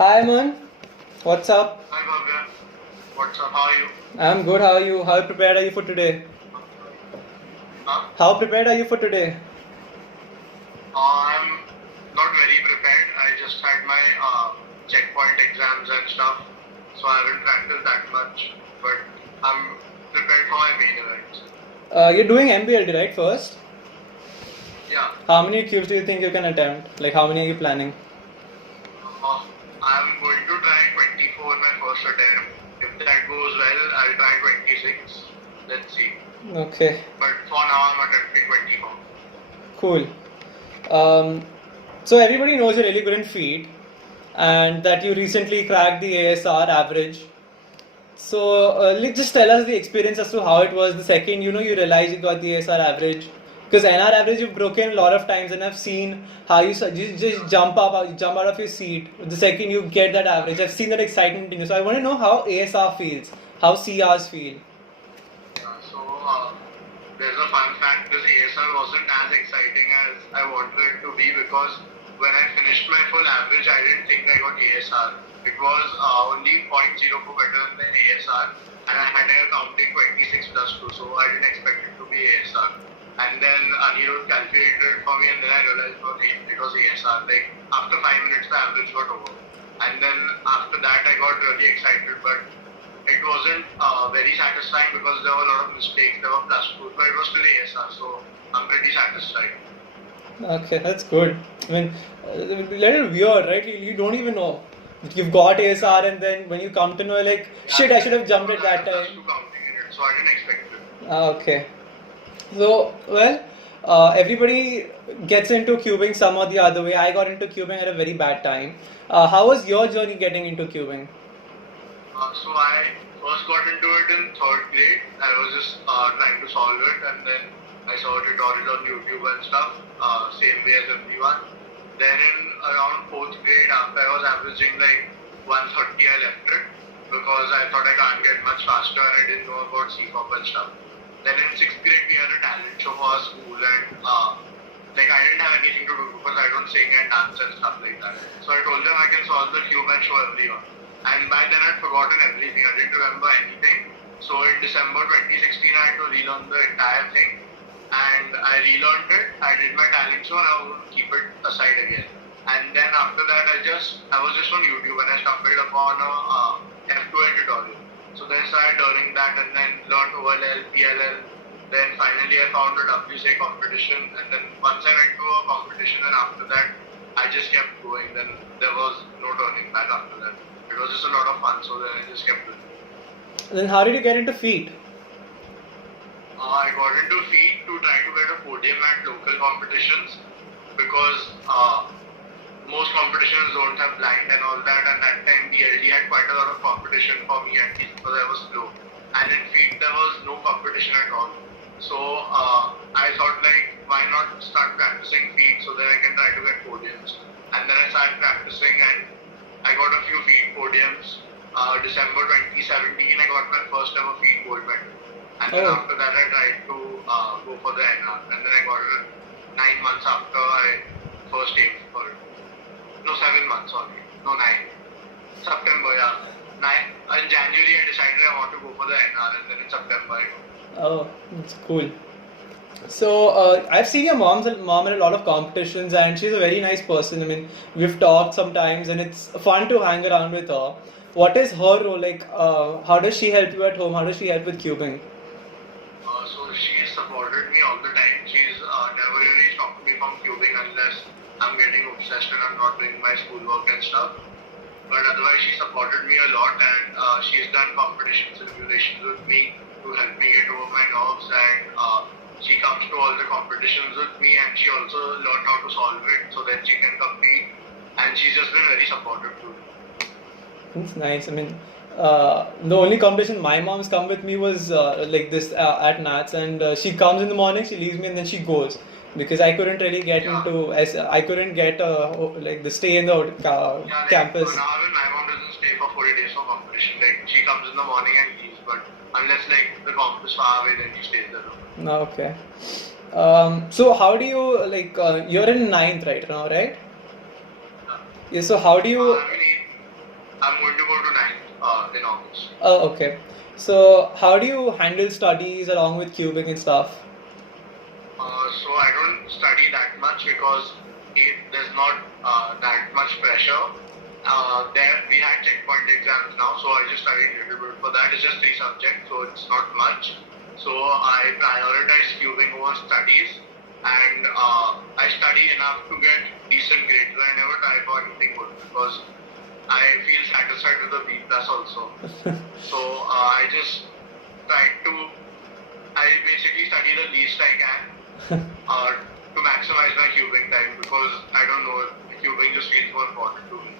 Hi man, what's up? Hi Bhavya, what's up? How are you? I'm good. How are you? How prepared are you for today? Huh? How prepared are you for today? I'm not very prepared. I just had my checkpoint exams and stuff, so I haven't practiced that much. But I'm prepared for my main events. You're doing MBLD, right? First, Yeah, how many cubes do you think you can attempt? Like, how many are you planning? I'm going to try 24 in my first attempt. If that goes well, I'll try 26. Let's see. Okay, But for now, I'm attempting 24. cool. So everybody knows you're really good in feet, and that you recently cracked the ASR average. So just tell us the experience as to how it was the second you realize you got the ASR average. Because NR average you've broken a lot of times, and I've seen how you just jump out of your seat the second you get that average. I've seen that excitement in you. So I want to know how ASR feels, how CRs feel. Yeah, so there's a fun fact. This ASR wasn't as exciting as I wanted it to be because when I finished my full average, I didn't think I got ASR. It was only 0.04 better than the ASR, and I had a counting 26 plus 2, so I didn't expect it to be ASR. And then Anirudh calculated it for me, and then I realized it was ASR. Like after 5 minutes, the average got over, and then after that, I got really excited, but it wasn't very satisfying because there were a lot of mistakes. There were plus twos, but it was still ASR, so I'm pretty satisfied. Okay, that's good. I mean, a little weird, right? You don't even know that you've got ASR, and then when you come to know, like, shit, I should have jumped at I had that a plus time. two counting in it, so I didn't expect it. Okay. So, well, everybody gets into cubing some or the other way. I got into cubing at a very bad time. How was your journey getting into cubing? So I first got into it in third grade. I was just trying to solve it, and then I saw tutorials on YouTube and stuff, same way as everyone. Then in around fourth grade, after I was averaging like 130, I left it because I thought I can't get much faster and I didn't know about C-pop and stuff. Then in sixth grade, we had a talent show for our school, and like I didn't have anything to do because I don't sing and dance and stuff like that. So I told them I can solve the cube and show everyone. And by then I'd forgotten everything. I didn't remember anything. So in December 2016, I had to relearn the entire thing. And I relearned it. I did my talent show and I was going to keep it aside again. And then after that, I was just on YouTube and I stumbled upon a F2L tutorial. So then started learning that and then learned OLL, PLL. Then finally I found a WSA competition, and then once I went to a competition, and after that I just kept going. Then there was no turning back after that. It was just a lot of fun, so then I just kept doing it. Then how did you get into feet? I got into feet to try to get a podium at local competitions because most competitions don't have blind and all that, and that time DLD had quite a lot of competition for me at least because I was slow. And in feet there was no competition at all. So I thought like why not start practicing feet so that I can try to get podiums. And then I started practicing and I got a few feet podiums. December 2017 I got my first ever feet gold medal. And then after that I tried to go for the NR. And then I got it 9 months after I first aimed for it. No, 7 months, sorry. No, 9. September, yeah. 9. In January I decided I want to go for the NR, and then in September I got. Oh, that's cool. So I've seen your mom at a lot of competitions, and she's a very nice person. I mean, we've talked sometimes, and it's fun to hang around with her. What is her role? Like, how does she help you at home? How does she help with cubing? So she supported me all the time. She's never really stopped me from cubing unless I'm getting obsessed and I'm not doing my schoolwork and stuff. But otherwise, she supported me a lot, and she's done competition simulations with me to help me get over my nerves. And she comes to all the competitions with me, and she also learned how to solve it so that she can compete. And she's just been very supportive too. It's nice. I mean, the only competition my mom's come with me was like this at Nats, and she comes in the morning, she leaves me, and then she goes because I couldn't really get Yeah. into as I couldn't get like the stay in the Yeah, like campus. now even my mom doesn't stay for 40 days for competition. Like she comes in the morning and leaves, but unless like the comp is far away, then she stays there. No, okay. So how do you like? You're in ninth right now, right? Yeah. Yeah. So how do you? I'm in 8th. I'm going to go to ninth in August. Oh, okay. So how do you handle studies along with cubing and stuff? So I don't study that much because there's not that much pressure. There we had checkpoint exams now, so I just studied a little bit for that. It's just 3 subjects, so it's not much. So I prioritize cubing over studies, and I study enough to get decent grades. I never try for anything good because I feel satisfied with the B plus also. So I just try to. I basically study the least I can to maximize my cubing time because I don't know, cubing just feels more important to me.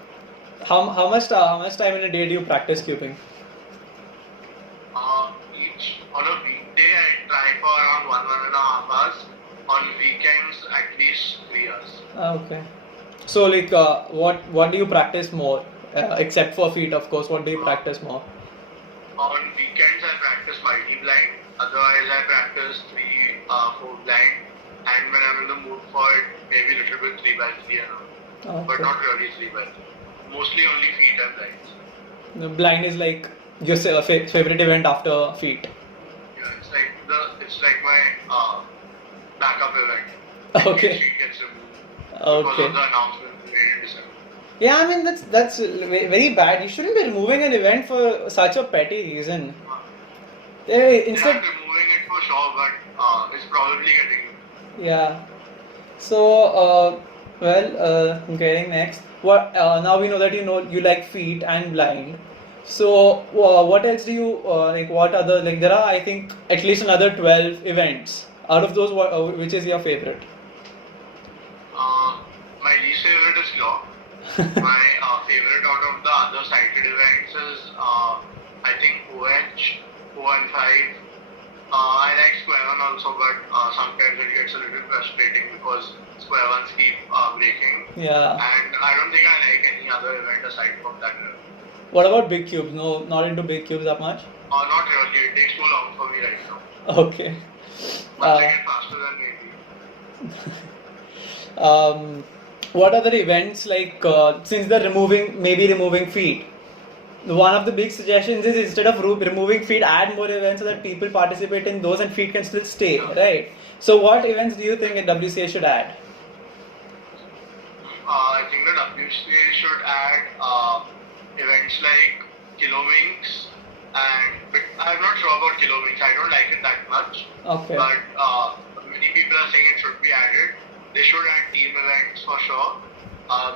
How much time in a day do you practice cubing? Each on a weekday I try for around 1.5 hours. On weekends at least 3 hours. Okay. So like, what do you practice more? Except for feet, of course. What do you practice more? On weekends I practice multi-blind. Otherwise I practice 3-4 blind. And when I'm in the mood for it, maybe a little bit 3x3 and all. But Okay. not really 3x3. Mostly only feet and blinds. The blind is like your favorite event after feet. Yeah, it's like my backup event. Okay. Feet gets removed because Okay. of the announcement made in December. Yeah, I mean that's very bad. You shouldn't be removing an event for such a petty reason. They Instead, are removing it for sure, but it's probably getting. yeah. So, getting next. What now we know that you like feet and blind. So, what else do you like? What other like? There are, I think, at least another 12 events. Out of those, which is your favorite? My least favorite is law. My favorite out of the other cited events is I think OH, O15. I like square one also, but sometimes it gets a little frustrating because square ones keep breaking. Yeah. And I don't think I like any other event aside from that. What about big cubes? No, not into big cubes that much. Not really. It takes too long for me right now. Okay. Once I get faster, then maybe. What other events like since they're removing feet? One of the big suggestions is instead of removing feet, add more events so that people participate in those and feet can still stay, right? So, what events do you think a WCA should add? I think the WCA should add events like Kilo Wings, but I'm not sure about Kilo Wings. I don't like it that much. Okay. But many people are saying it should be added. They should add team events for sure.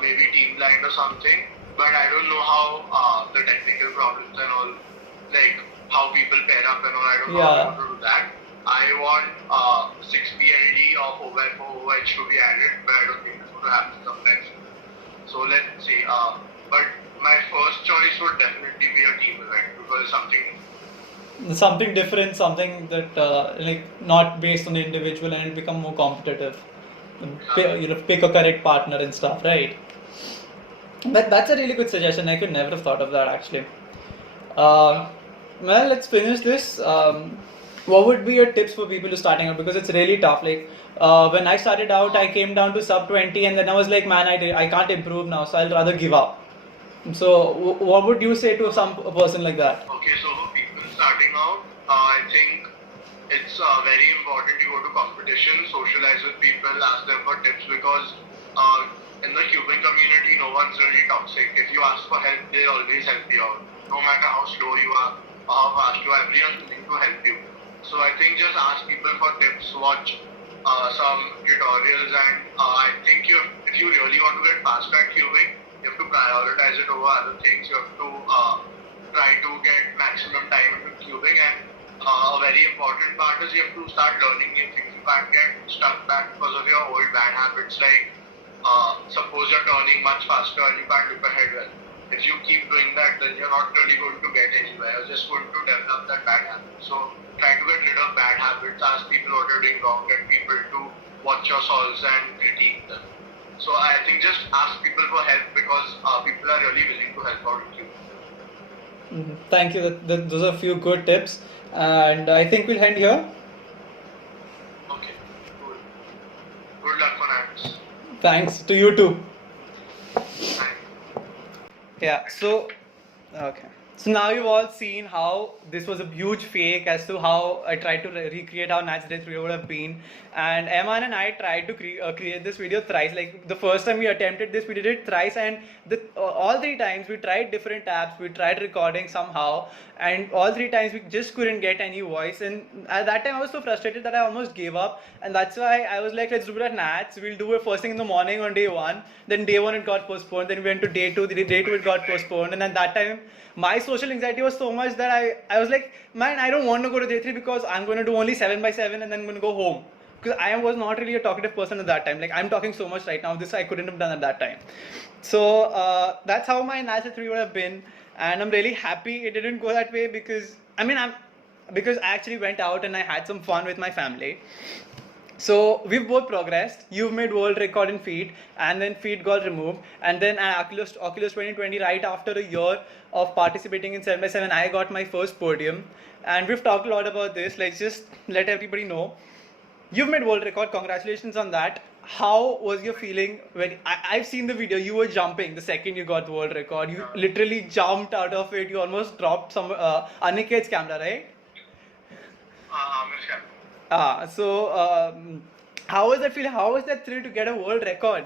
Maybe team blind or something. But I don't know how the technical problems and all, like how people pair up and all. I don't know how to do that. I want 6BLD or 4x4 OH to be added, but I don't think it's going to happen sometimes. So let's see. But my first choice would definitely be a team event because it's something different, something that like not based on the individual and it become more competitive. Pick a correct partner and stuff, right? But that's a really good suggestion. I could never have thought of that actually. Well, let's finish this. What would be your tips for people who starting out? Because it's really tough. Like when I started out, I came down to sub 20, and then I was like, man, I can't improve now, so I'll rather give up. So, what would you say to a person like that? Okay, so for people starting out, I think it's very important you go to competition, socialize with people, ask them for tips because in the cubing community, no one's really toxic. If you ask for help, they'll always help you out. No matter how slow you are or how fast you are, everyone's willing to help you. So I think just ask people for tips, watch some tutorials, and I think if you really want to get faster at cubing, you have to prioritize it over other things. You have to try to get maximum time into cubing, and a very important part is you have to start learning new things. You can't get stuck back because of your old bad habits. Like suppose you're turning much faster and you can't look ahead well. If you keep doing that, then you're not really going to get anywhere. You're just going to develop that bad habit. So try to get rid of bad habits. Ask people what you're doing wrong. Get people to watch your solves and critique them. So I think just ask people for help because people are really willing to help out with you. Thank you. Those are a few good tips, and I think we'll end here. Okay, cool. Good luck for that. Thanks to you too. Thanks. Yeah. So Okay. So now you've all seen how this was a huge fake as to how I tried to recreate how Natch Day 3 would have been. And Eman and I tried to create this video thrice. Like the first time we attempted this, we did it thrice, and all three times we tried different apps, we tried recording somehow, and all three times we just couldn't get any voice. And at that time I was so frustrated that I almost gave up. And that's why I was like, let's do it at Nats. We'll do it first thing in the morning on day one. Then day one it got postponed. Then we went to day two. The day two it got postponed. And at that time my social anxiety was so much that I was like, man, I don't want to go to day 3 because I'm going to do only 7 by 7 and then I'm going to go home. Because I was not really a talkative person at that time. Like, I'm talking so much right now. This I couldn't have done at that time. So, that's how my NASA 3 would have been. And I'm really happy it didn't go that way because, because I actually went out and I had some fun with my family. So we've both progressed. You've made world record in feet, and then feet got removed. And then at Oculus 2020, right after a year of participating in 7x7, I got my first podium. And we've talked a lot about this. Let's just let everybody know. You've made world record. Congratulations on that. How was your feeling when I've seen the video? You were jumping the second you got the world record. You literally jumped out of it. You almost dropped some Aniket's camera, right? Amir's camera. How was that feeling? How was that thrill to get a world record?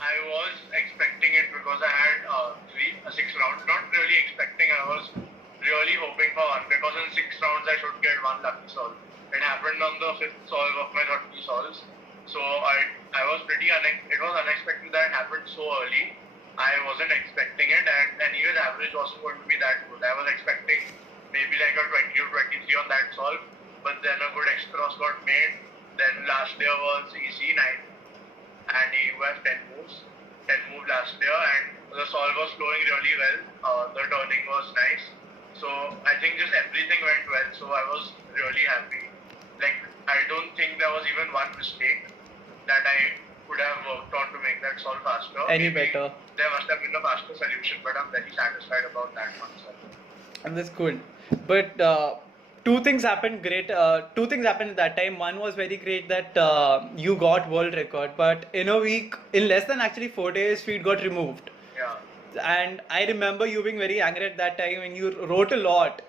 I was expecting it because I had 6 rounds. Not really expecting, I was really hoping for one because in 6 rounds I should get one lucky solve. It happened on the 5th solve of my 30 solves. So I was it was unexpected that it happened so early. I wasn't expecting it, and anyways average wasn't going to be that good. I was expecting maybe like a 20 or 23 on that solve, but then a good X cross got made. Then last year was EC 9 and AUF 10 moves. 10 move last year, and the solve was flowing really well. The turning was nice. So I think just everything went well. So I was really happy. Like, I don't think there was even one mistake that I could have worked on to make that solve faster. Any Maybe better? There must have been a faster solution, but I'm very satisfied about that one. And that's good. But two things happened great. Two things happened at that time. One was very great that you got world record, but in a week, in less than actually 4 days, feed got removed. Yeah. And I remember you being very angry at that time and you wrote a lot.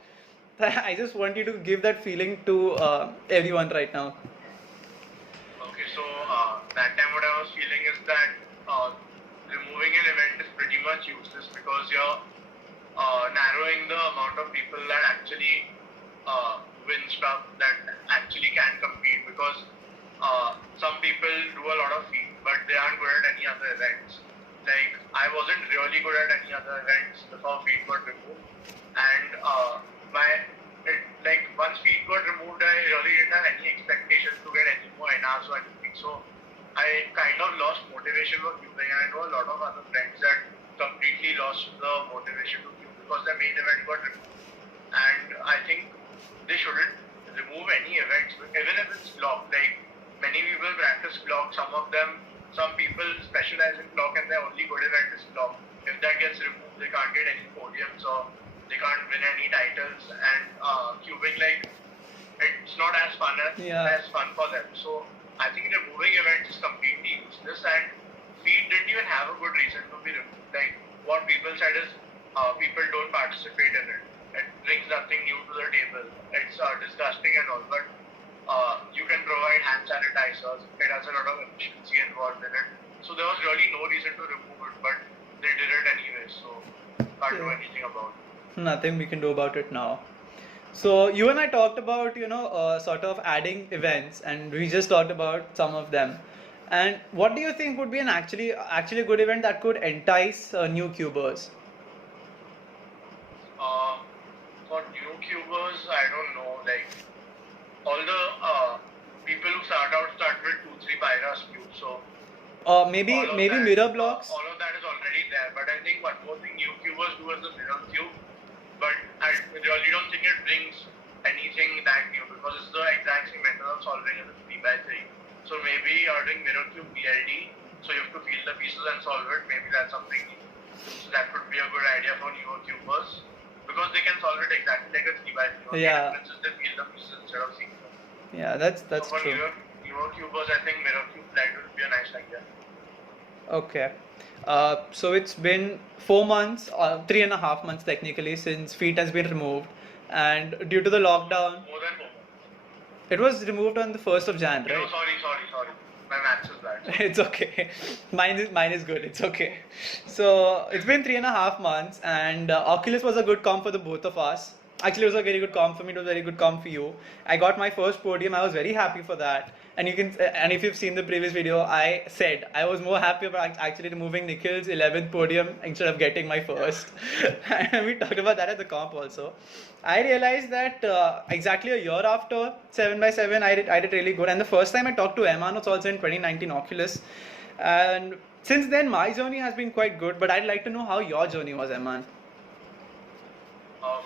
I just want you to give that feeling to everyone right now. Okay, so that time what I was feeling is that removing an event is pretty much useless because you're narrowing the amount of people that actually win stuff, that actually can compete, because some people do a lot of feet but they aren't good at any other events. Like, I wasn't really good at any other events before feet got removed, and once feet got removed, I really didn't have any expectations to get any more NRs or anything. So I kind of lost motivation for cubing. I know a lot of other friends that completely lost the motivation to cube because their main event got removed. And I think they shouldn't remove any events, even if it's blocked. Like, many people practice block. Some people specialize in block, and their only good event is block. If that gets removed, they can't get any podiums or they can't win any titles. And cubing, like, it's not as fun for them. So I think removing events is completely useless, and feed didn't even have a good reason to be removed. Like, what people said is people don't participate in it. It brings nothing new to the table. It's disgusting and all, but you can provide hand sanitizers. It has a lot of efficiency involved in it. So there was really no reason to remove it, but they did it anyway. So can't do anything about it. Nothing we can do about it now. So you and I talked about, sort of adding events, and we just talked about some of them. And what do you think would be an actually good event that could entice new cubers? For new cubers, I don't know. Like, all the people who start with 2-3 Pyras cubes. So maybe mirror blocks. All of that is already there. But I think one more thing new cubers do is the mirror cube. But I really don't think it brings anything that new because it's the exact same method of solving as a 3x3. So maybe you're doing mirror cube BLD, so you have to field the pieces and solve it. Maybe that's something new. So that could be a good idea for newer cubers because they can solve it exactly like a 3x3. Yeah. The difference is they field the pieces instead of seeing them. Yeah, that's so for true. newer cubers, I think mirror cube slide would be a nice idea. Okay. So it's been 4 months, 3.5 months technically, since feet has been removed, and due to the lockdown, More than 4 months. it was removed on the 1st of Jan, You know, right? sorry. My maths is bad. Sorry. It's okay. Mine is good. It's okay. So it's been 3.5 months, and Oculus was a good comp for the both of us. Actually, it was a very good comp for me. It was a very good comp for you. I got my first podium. I was very happy for that. And and if you've seen the previous video, I said I was more happy about actually removing Nikhil's 11th podium instead of getting my first. And we talked about that at the comp also. I realized that exactly a year after 7x7, I did really good. And the first time I talked to Eman was also in 2019 Oculus. And since then, my journey has been quite good. But I'd like to know how your journey was, Eman.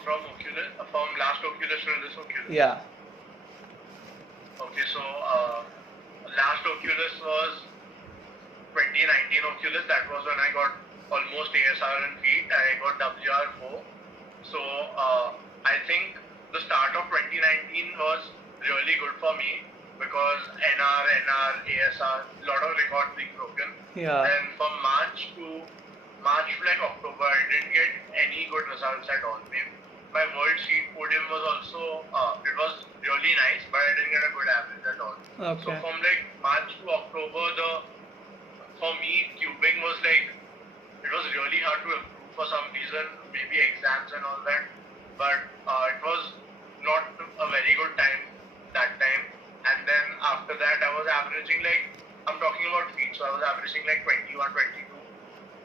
From Oculus, from last Oculus to this Oculus. Yeah. Okay, so last Oculus was 2019 Oculus. That was when I got almost ASR in feet. I got WR4. So I think the start of 2019 was really good for me because NR, ASR, a lot of records being broken. Yeah. And from March to like October, I didn't get any good results at all. My world seed podium was also, it was really nice, but I didn't get a good average at all. Okay. So from like March to October, for me, cubing was like, it was really hard to improve for some reason, maybe exams and all that, but it was not a very good time that time. And then after that, I was averaging like, I'm talking about feet, so I was averaging like 21, 22.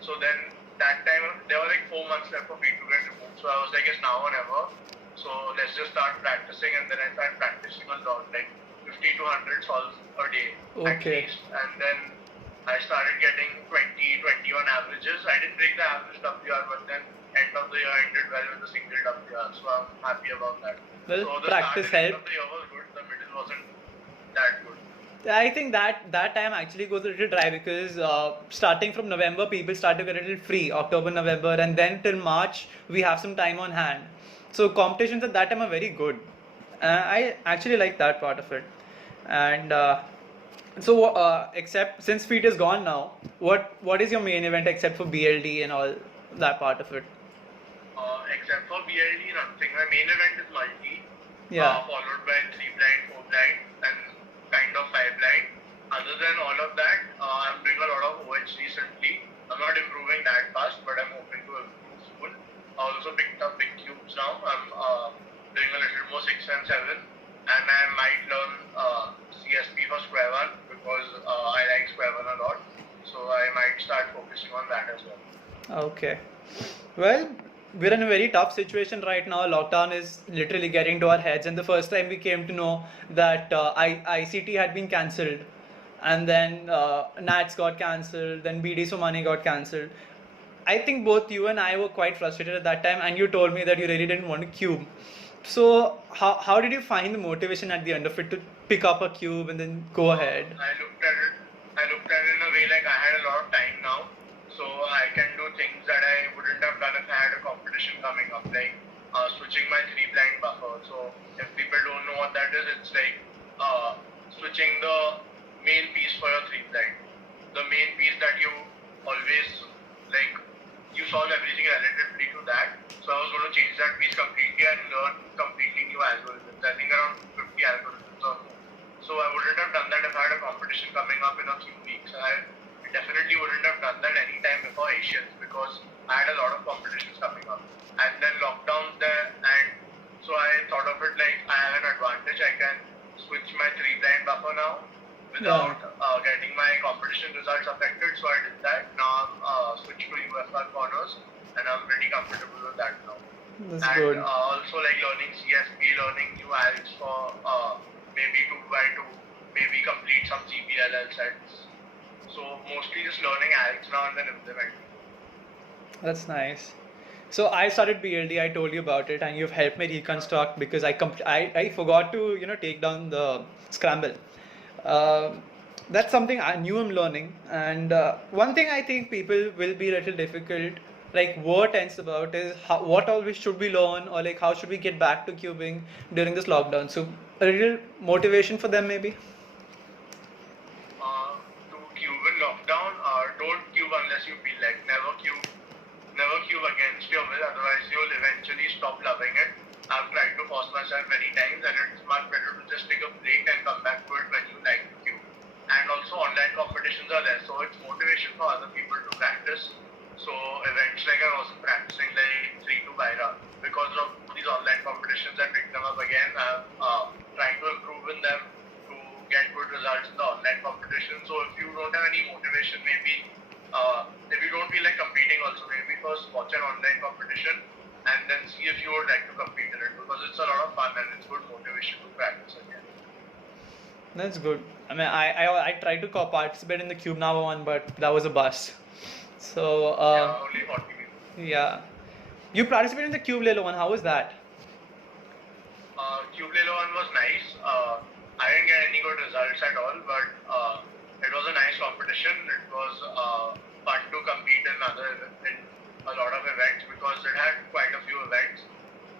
So then that time, there were like 4 months left for feet to get removed. So I was like, it's now or never. So let's just start practicing. And then I started practicing a lot, like 50 to 100 solves a day at Okay. least. And then I started getting 20, 21 averages. I didn't break the average WR, but then end of the year I did well with the single WR. So I'm happy about that. Well, So the practice start and end of helped. the year was good. The middle wasn't that good. I think that time actually goes a little dry because starting from November, people start to get a little free, October, November, and then till March, we have some time on hand. So competitions at that time are very good. I actually like that part of it. And except since feet is gone now, what is your main event except for BLD and all that part of it? Except for BLD, nothing. My main event is multi, Yeah. followed by 3 blind, 4 blind, and kind of 5 blind. Other than all of that, I'm doing a lot of OH recently. I'm not improving that fast, but I'm hoping to improve soon. I also picked up big cubes now. I'm doing a little more 6 and 7, and I might learn CSP for square one because I like square one a lot. So I might start focusing on that as well. Okay. Well, we're in a very tough situation right now. Lockdown is literally getting to our heads, and the first time we came to know that ICT had been cancelled, and then NATS got cancelled, then BD Somani got cancelled. I think both you and I were quite frustrated at that time, and you told me that you really didn't want to cube. So how did you find the motivation at the end of it to pick up a cube and then go ahead? I looked at it in a way like I had a lot of time now, so I can do things that I wouldn't have done if I had a competition coming up, like switching my 3 blind buffer. So if people don't know what that is, it's like switching the main piece for your 3 blind. The main piece that you always like, you solve everything relatively to that. So I was going to change that piece completely and learn completely new algorithms. I think around 50 algorithms or more. So I wouldn't have done that if I had a competition coming up in a few weeks. I definitely wouldn't have done that any time before Asians because I had a lot of competitions coming up. And then lockdowns there, and so I thought of it like I have an advantage. I can switch my 3 blind buffer now without getting my competition results affected. So I did that. Now I'm switched to UFR corners, and I'm pretty comfortable with that now. That's And good. also like learning CSP, learning new algs for maybe 2x2, maybe complete some GPLL sets. So mostly just learning algs now and then implementing. That's nice. So I started BLD. I told you about it, and you've helped me reconstruct because I forgot to take down the scramble. That's something I knew I'm learning, and one thing I think people will be a little difficult, like what tense about is what always should we learn, or like how should we get back to cubing during this lockdown. So a little motivation for them maybe. To cube in lockdown, don't cube cube unless you feel like. Never cube against your will, otherwise you'll eventually stop loving it. I've tried to force myself many times, and it's much better to just take a break and come back to it when you like to cube. And also online competitions are there, so it's motivation for other people to practice. So events like I wasn't practicing like 3 to Baira because of these online competitions. I picked them up again. I'm trying to improve in them to get good results in the online competition. So if you don't have any motivation, maybe if you don't feel like competing also, maybe first watch an online competition and then see if you would like to compete in it, because it's a lot of fun and it's good motivation to practice again. That's good. I mean, I tried to participate in the Cube Nava one, but that was a bust. So Only 40 people. yeah, you participated in the Cube Lelo one. How was that? Cube Lelo one was nice. I didn't get any good results at all, but it was a nice competition. It was fun to compete in a lot of events because it had quite a few events,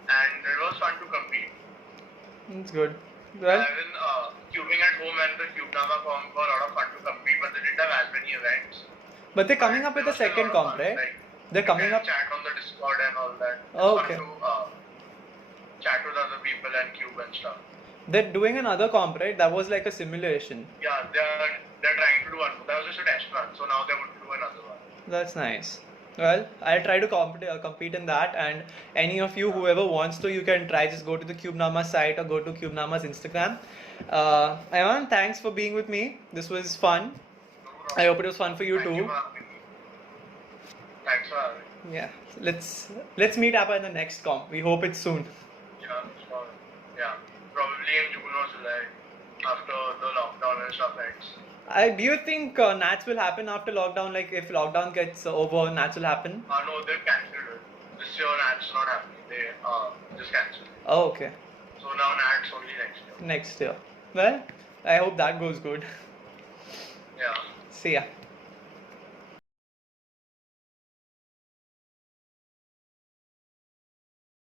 and it was fun to compete. That's good. Well, Even cubing at home and the Cube Nama comp were a lot of fun to compete, but they didn't have as many events. but they're coming up with a There was still second lot of comp, fun. right? Like, They're coming you up. can chat on the Discord and all that. It's Oh, fun okay. to chat with other people and cube and stuff. They're doing another comp, right? That was like a simulation. Yeah, they're trying to do one. That was just a test run, so now they would do another one. That's nice. Well, I'll try to compete in that, and any of you, whoever wants to, you can try. Just go to the CubeNama site or go to CubeNama's Instagram. Ivan, thanks for being with me. This was fun. I hope it was fun for you Thank too. you for having me. Thanks for having me. Yeah, let's meet up at the next comp. We hope it's soon. Yeah, sure. Yeah, probably in June or July after the lockdown and stuff ends. Do you think Nats will happen after lockdown? Like if lockdown gets over, Nats will happen? No, they've cancelled it. This year Nats not happening. They just cancelled it. Oh, okay. So now Nats only next year. Next year. Well, I hope that goes good. Yeah. See ya.